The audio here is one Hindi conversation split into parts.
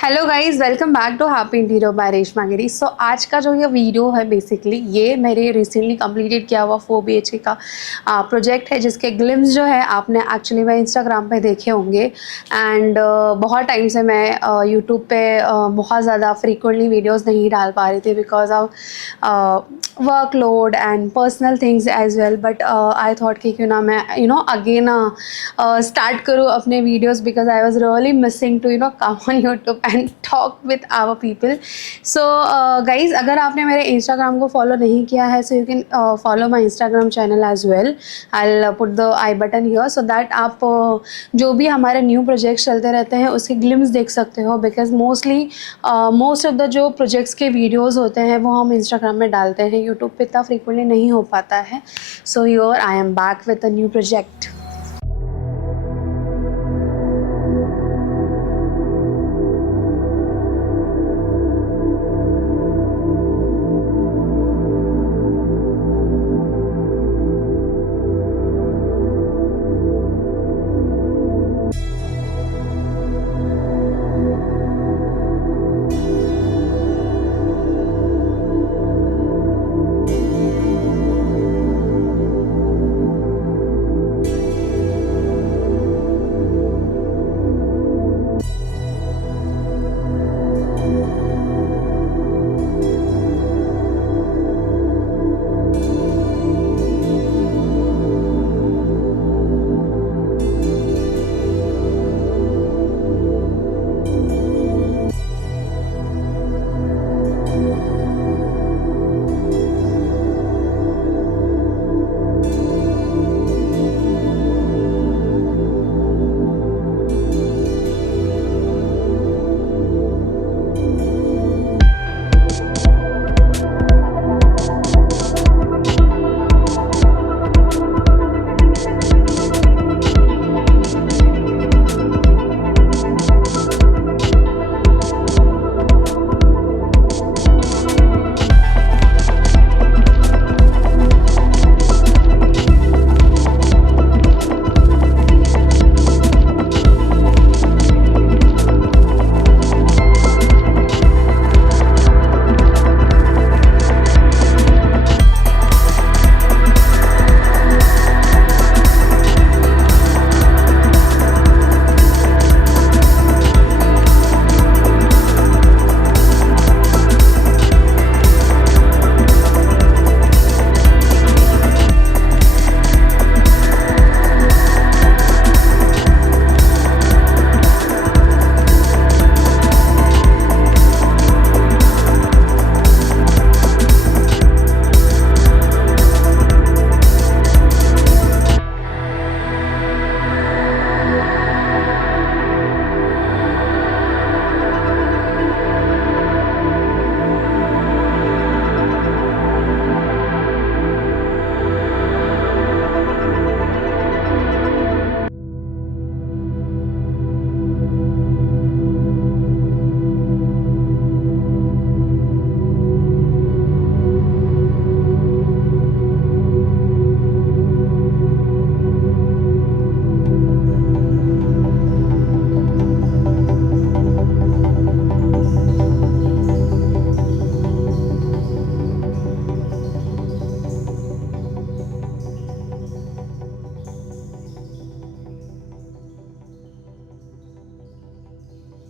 Hello guys, welcome back to happy interior by Reshma Giri. So आज का जो ये वीडियो है बेसिकली ये मेरे रिसेंटली कंप्लीटेड किया हुआ 4 BHK का प्रोजेक्ट है, जिसके ग्लिम्स जो है आपने एक्चुअली मैं इंस्टाग्राम पे देखे होंगे। एंड बहुत टाइम से मैं यूट्यूब पे बहुत ज़्यादा फ्रीक्वेंटली वीडियोस नहीं डाल पा रही थी because of workload and personal things as well. But I thought कि क्यों ना मैं अगेन स्टार्ट करूँ अपने videos, because I was really missing to come on YouTube and talk with our people. So guys, अगर आपने मेरे इंस्टाग्राम को फॉलो नहीं किया है so you can follow my Instagram channel as well. I put the i button here so that आप जो भी हमारे न्यू प्रोजेक्ट्स चलते रहते हैं उसके ग्लिम्स देख सकते हो। बिकॉज मोस्ट ऑफ द जो प्रोजेक्ट्स के वीडियोज़ होते हैं वो हम इंस्टाग्राम में डालते हैं, यूट्यूब पे इतना फ्रिक्वेंटली नहीं हो पाता है। So your I am back with a new project.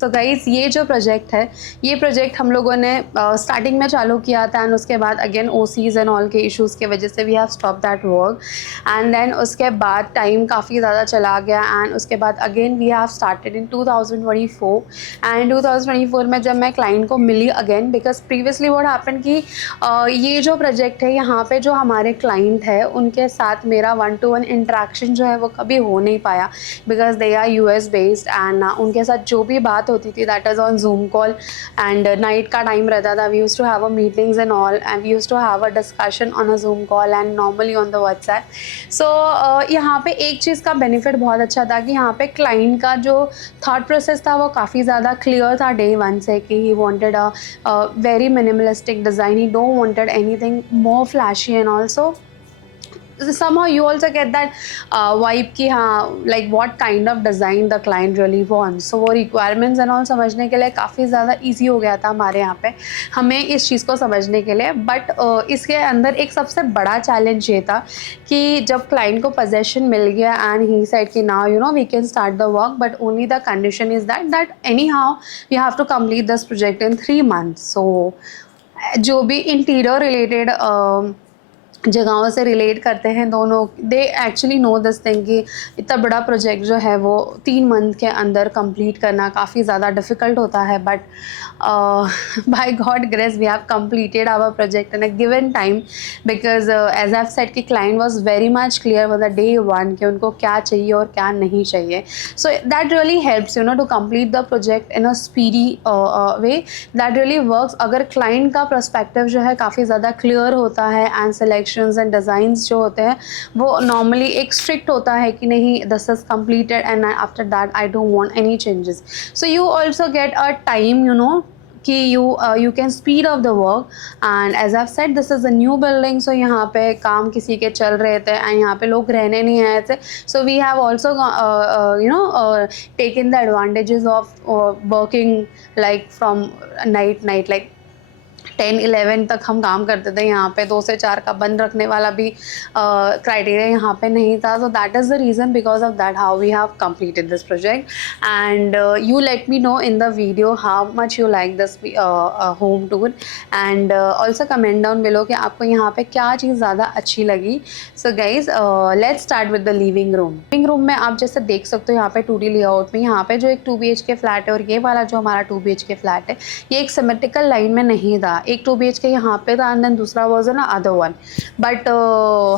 तो गाइज़, ये जो प्रोजेक्ट है ये प्रोजेक्ट हम लोगों ने स्टार्टिंग में चालू किया था एंड उसके बाद अगेन ओसीज एंड ऑल के इश्यूज़ की वजह से we have stop that work. And then उसके बाद टाइम काफ़ी ज़्यादा चला गया एंड उसके बाद again we have started in 2024। And 2024 में जब मैं क्लाइंट को मिली again, because previously what happen कि ये जो प्रोजेक्ट है यहाँ पे जो हमारे क्लाइंट है उनके साथ मेरा 1-to-1 इंटरेक्शन जो है वो कभी हो नहीं पाया, because they are US based and उनके साथ जो भी बात होती थी that is on Zoom call. And night का टाइम रहता था, we used to have a meetings and all and we used to have a discussion on a Zoom call and normally on the WhatsApp. So यहाँ पे एक चीज़ का बेनिफिट बहुत अच्छा था कि यहाँ पे क्लाइंट का जो थॉट प्रोसेस था वो काफ़ी ज़्यादा क्लियर था डे 1 से कि he wanted a very minimalistic design, he don't wanted anything more flashy and also somehow you also get that vibe कि हाँ like what kind of design the client really wants. So वो requirements and all समझने के लिए काफ़ी ज़्यादा easy हो गया था हमारे यहाँ पे हमें इस चीज़ को समझने के लिए. बट इसके अंदर एक सबसे बड़ा चैलेंज ये था कि जब क्लाइंट को पोजेशन मिल गया एंड ही सेड कि now you know we can start the work, but only the condition is that any how we have to complete this project in 3 months. So जो भी इंटीरियर रिलेटेड जगहों से रिलेट करते हैं दोनों, they actually know this thing कि इतना बड़ा प्रोजेक्ट जो है वो 3 मंथ के अंदर कंप्लीट करना काफ़ी ज़्यादा डिफ़िकल्ट होता है. But by God grace we have completed our project in a given time, because as I have said कि client was very much clear with the day one कि उनको क्या चाहिए और क्या नहीं चाहिए. So that really helps you know to complete the project in a speedy way. That really works अगर क्लाइंट का पर्सपेक्टिव जो है काफ़ी ज़्यादा क्लियर होता है एंड सिलेक्शंस एंड डिज़ाइंस जो होते हैं वो नॉर्मली एक स्ट्रिक्ट होता है कि नहीं this is completed and after that I don't want any changes. So you also get a time you know कि you can speed up the work. and as I've said this is a new building, so यहाँ पे काम किसी के चल रहे थे एंड यहाँ पे लोग रहने नहीं आए थे. so we have also taken the advantages of working like from night like 10-11 तक हम काम करते थे यहाँ पे. 2 से 4 का बंद रखने वाला भी क्राइटेरिया यहाँ पे नहीं था. so that is the reason because of that how we have completed this project. and you let me know in the video how much you like this home tour, and also comment down below कि आपको यहाँ पे क्या चीज़ ज़्यादा अच्छी लगी. so guys let's start with the living room. living room में आप जैसे देख सकते हो यहाँ पे 2D लेआउट में यहाँ पे जो एक 2 BHK फ्लैट है और ये वाला जो हमारा 2 BHK फ्लैट है ये एक सिमेट्रिकल लाइन में नहीं था. एक 2 BHK यहाँ पे था एंड देन दूसरा वाज ना अदर वन. बट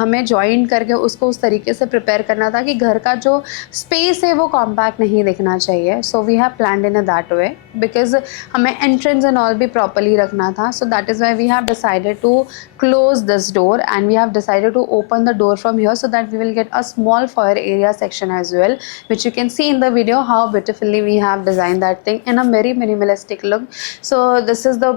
हमें जॉइंट करके उसको उस तरीके से प्रिपेयर करना था कि घर का जो स्पेस है वो कॉम्पैक्ट नहीं दिखना चाहिए. So we have planned in a that way because हमें एंट्रेंस एंड ऑल भी प्रॉपरली रखना था. So that is why we have decided to close this door and we have decided to open the door from here so that we will get a small foyer area section as well, which you can see in the video how beautifully we have designed that thing in a very minimalistic look. So this is the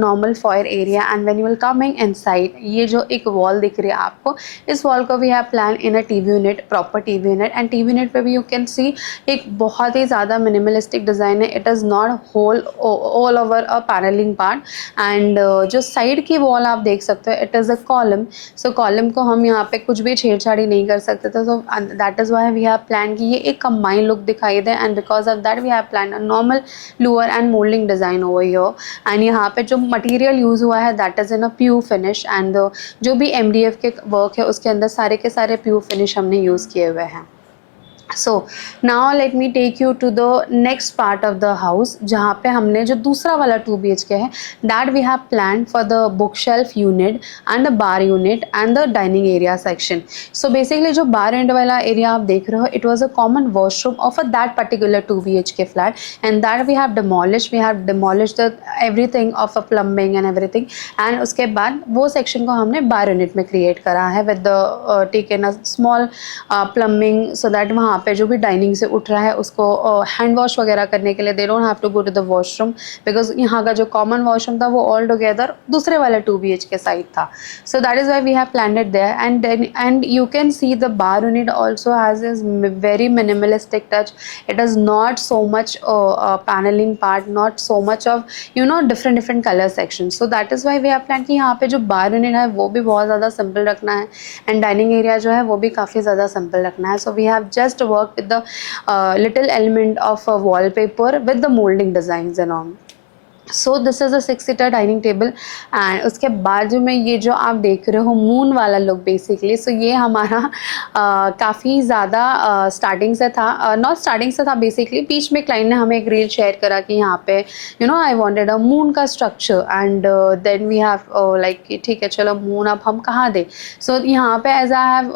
normal foyer area and when you will coming inside ये जो एक wall दिख रही है आपको इस wall को we have planned in a TV unit, proper TV unit. and TV unit पे भी you can see एक बहुत ही ज़्यादा minimalistic design है. it is not whole all over a paneling part and जो side की wall आप देख सकते हो it is a column. so column को हम यहाँ पे कुछ भी छेड़छाड़ी नहीं कर सकते थे. so that is why we have planned कि ये एक combined look दिखाई दे and because of that we have planned a normal lower and molding design over here. and यहाँ पे जो मटेरियल यूज़ हुआ है that is in a PU finish and जो भी MDF के वर्क है उसके अंदर सारे के सारे प्यू फिनिश हमने यूज़ किए हुए हैं. So now let me take you to the next part of the house जहाँ पे हमने जो दूसरा वाला 2 BHK है that we have plan for the book shelf unit and the bar unit and the dining area section. So basically जो बार एंड वाला एरिया आप देख रहे हो it was a common washroom of a that particular 2 BHK flat and that we have demolish the everything of a plumbing and everything. And उसके बाद वो सेक्शन को हमने बार यूनिट में क्रिएट करा है with the taken a small plumbing so that वहाँ पे जो भी डाइनिंग से उठ रहा है उसको हैंड वॉश वगैरह करने के लिए they don't have to go to the washroom because यहाँ का जो कॉमन वॉशरूम था वो ऑल टुगेदर दूसरे वाले 2 BHK साइड था. So that is why we have planned it there and you can see the bar unit also has is very minimalistic touch. It is not so much panelling part, not so much of you know different colour section. So that is why we have plan कि यहाँ पे जो बार यूनिट है वो भी बहुत ज़्यादा सिंपल रखना है एंड डाइनिंग एरिया जो है वो भी काफ़ी ज़्यादा सिंपल रखना है. So we have just work with the little element of a wallpaper with the molding designs and all. So this is a 6-seater dining table and उसके बाजू में ये जो आप देख रहे हो मून वाला लुक बेसिकली. सो ये हमारा काफ़ी ज़्यादा स्टार्टिंग से था, नॉट स्टार्टिंग से था बेसिकली. बीच में क्लाइंट ने हमें एक रील शेयर करा कि यहाँ पे you know I wanted a moon का structure and then we have like ठीक है चलो मून अब हम कहाँ दें. सो यहाँ पे as I have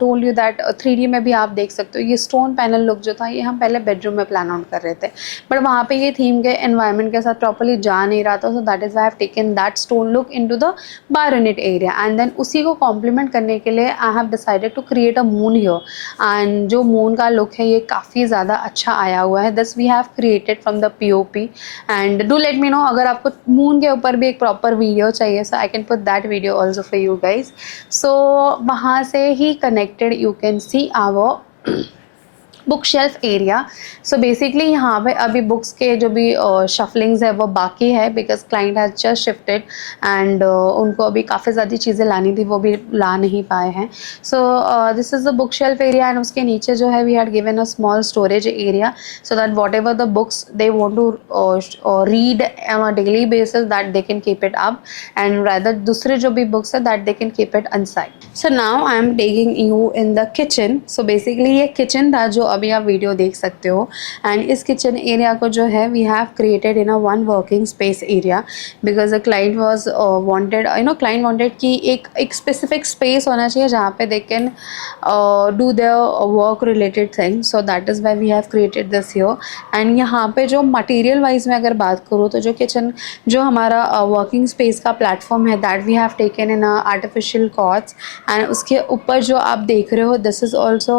told you that 3D में भी आप देख सकते हो ये स्टोन पैनल लुक जो था ये हम पहले बेडरूम में प्लान आउट कर रहे थे बट वहाँ पे ये थीम के एनवायरनमेंट के साथ प्रॉपरली जा नहीं रहा था, so that is why have taken that stone look into the bar unit area and then उसी को कॉम्प्लीमेंट करने के लिए I have decided to create a moon here and जो मून का लुक है ये काफ़ी ज़्यादा अच्छा आया हुआ है. This we have created from the POP and do let me know अगर आपको मून के ऊपर भी एक प्रॉपर वीडियो चाहिए, so I can put that video also for you guys. So वहाँ से ही connected you can see our book shelf area. So basically यहाँ पे अभी बुक्स के जो भी शफलिंग्स है वो बाकी है because client has just shifted and उनको अभी काफ़ी ज़्यादा चीज़ें लानी थी, वो भी ला नहीं पाए हैं. So this is the book shelf area and उसके नीचे जो है we had given a small storage area so that whatever the books they want to read on a daily basis that they can keep it up and rather दूसरे जो भी बुक्स है that they can keep it inside. So now I am taking you in the kitchen. So basically ये किचन था जो अभी आप वीडियो देख सकते हो एंड इस किचन एरिया को जो है we have created in a one working space area because the client was wanted client wanted कि एक स्पेसिफिक स्पेस होना चाहिए जहाँ पे they can do their work related things. So that is why we have created this here and यहाँ पे जो मटेरियल वाइज में अगर बात करूँ तो जो किचन जो हमारा वर्किंग स्पेस का प्लेटफॉर्म है that we have taken in artificial quartz and उसके ऊपर जो आप देख रहे हो this is also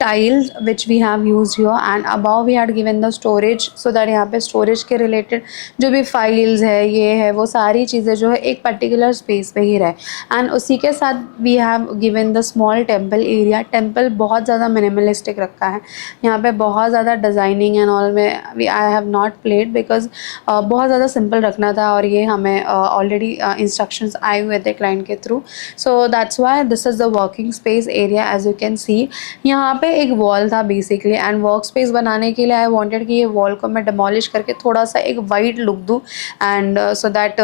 tiles which we have used here and above we had given the storage so that यहाँ पे storage के related जो भी files है ये है वो सारी चीज़ें जो है एक particular space पे ही रहे and उसी के साथ we have given the small temple area. temple बहुत ज़्यादा minimalistic रखा है यहाँ पे, बहुत ज़्यादा designing and all में I have not played because बहुत ज़्यादा simple रखना था और ये हमें already instructions आए हुए थे client के through. so that's why this is the working space area as you can see. यहाँ पे एक वॉल था बेसिकली एंड वर्क स्पेस बनाने के लिए आई वांटेड कि ये वॉल को मैं डिमोलिश करके थोड़ा सा एक वाइड लुक दूँ and so that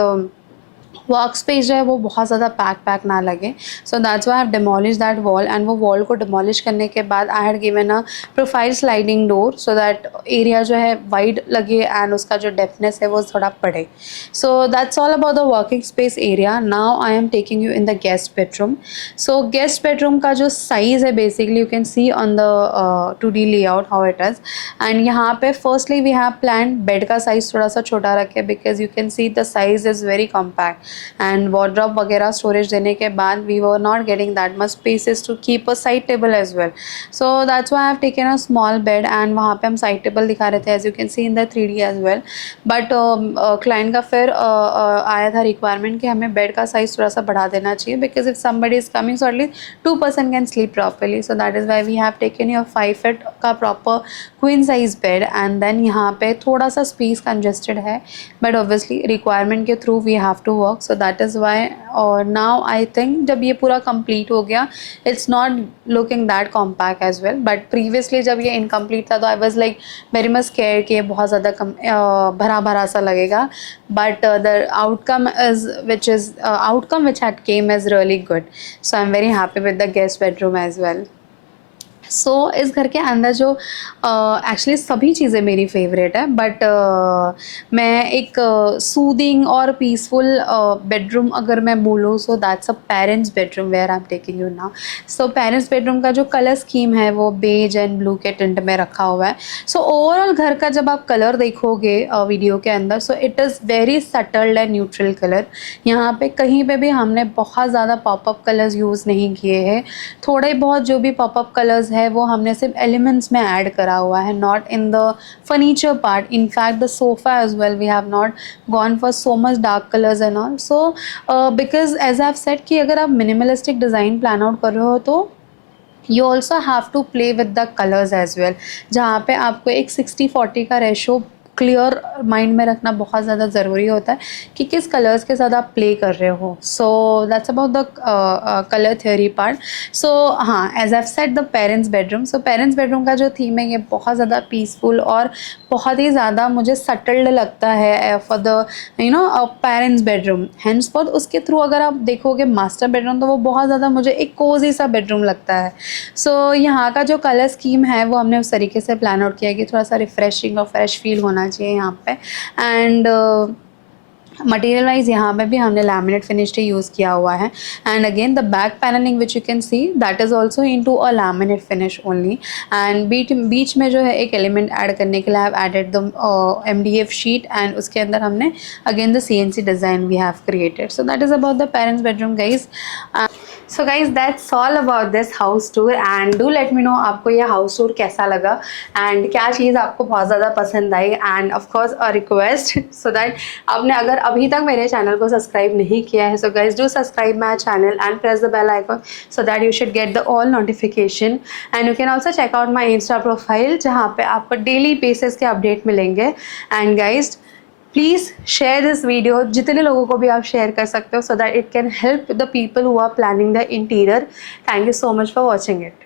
work space जो है वो बहुत ज़्यादा पैक ना लगे. सो that's why I have demolish that wall and वो वॉल को डिमोलिश करने के बाद I had given a profile sliding door so that area जो है वाइड लगे एंड उसका जो डेप्थनेस है वो थोड़ा बढ़े. So that's all about the working space area. Now I am taking you in the guest bedroom. So guest bedroom का जो साइज़ है basically you can see on the 2D layout how it is and यहाँ पे firstly we have plan bed का साइज़ थोड़ा सा छोटा रखे because you can see the size is very compact and wardrobe वगैरह स्टोरेज देने के बाद we were not getting that much spaces to keep a side table as well. So that's why I have taken a small bed and वहाँ पे हम साइड टेबल दिखा रहे थे as you can see in the 3D as well. But client का फिर आया था रिक्वायरमेंट कि हमें बेड का साइज़ थोड़ा सा बढ़ा देना चाहिए because if somebody is coming so at least 2 person can sleep properly. So that is why we have taken your 5 feet का proper queen size bed and then यहाँ पे थोड़ा सा स्पेस कंजेस्टेड है बट ऑब्वियसली रिक्वायरमेंट के through we have to work. So that is why और नाउ आई थिंक जब ये पूरा कंप्लीट हो गया it's not looking that compact as well but previously जब ये इनकम्प्लीट था तो I was like very much care कि ये बहुत ज़्यादा भरा भरा सा लगेगा but the outcome which had came is really good. So I'm very happy with the guest bedroom as well. सो इस घर के अंदर जो एक्चुअली सभी चीज़ें मेरी फेवरेट है बट मैं एक सूदिंग और पीसफुल बेडरूम अगर मैं बोलूँ so that's a parents bedroom where I am taking you now. So parents bedroom का जो कलर स्कीम है वो बेज एंड ब्लू के टिंट में रखा हुआ है. सो ओवरऑल घर का जब आप कलर देखोगे वीडियो के अंदर so it is very settled and neutral colour. यहाँ पे कहीं पे भी हमने बहुत ज़्यादा पॉपअप कलर्स यूज़ नहीं किए हैं. थोड़े बहुत जो भी पॉपअप कलर्स है वो हमने सिर्फ एलिमेंट्स में ऐड करा हुआ है, not in the furniture part. In fact the sofa as well we have not gone for so much dark colours and all. So because as I have said कि अगर आप मिनिमलिस्टिक डिज़ाइन प्लान आउट कर रहे हो तो you also have to play with the colours as well, जहाँ पे आपको एक 60-40 का रेशो क्लियर माइंड में रखना बहुत ज़्यादा ज़रूरी होता है कि किस कलर्स के साथ आप प्ले कर रहे हो. So that's about the colour theory part. So हाँ, as I set the parents bedroom. So parents bedroom का जो थीम है ये बहुत ज़्यादा पीसफुल और बहुत ही ज़्यादा मुझे सटल्ड लगता है for the parents bedroom. Hands for उसके थ्रू अगर आप देखोगे मास्टर बेडरूम तो वो बहुत ज़्यादा मुझे एक कोजी सा बेडरूम लगता है. सो यहाँ का जो कलर स्कीम है वो हमने उस तरीके से प्लान आउट किया कि थोड़ा सा रिफ्रेशिंग और फ्रेश फील होना चाहिए यहाँ पे. एंड मटेरियल वाइज यहाँ पे भी हमने लैमिनेट फिनिश यूज़ किया हुआ है and again the back panelling which you can see that is also into a laminate finish only and बीच में जो है एक एलिमेंट ऐड करने के लिए I have added the MDF sheet and उसके अंदर हमने again the CNC design we have created. So that is about the parents bedroom guys. So guys that's all about this house tour and do let me no आपको ये हाउस टूर कैसा लगा एंड क्या चीज़ आपको बहुत ज़्यादा पसंद आई and of course a request so that आपने अगर अभी तक मेरे चैनल को सब्सक्राइब नहीं किया है so guys do subscribe my channel and press the bell icon so that you should get the all notification and you can also check out my insta profile जहाँ पे आपको डेली बेसिस के अपडेट मिलेंगे. And guys please share this video जितने लोगों को भी आप शेयर कर सकते हो so that it can help the people who are planning the interior. Thank you so much for watching it.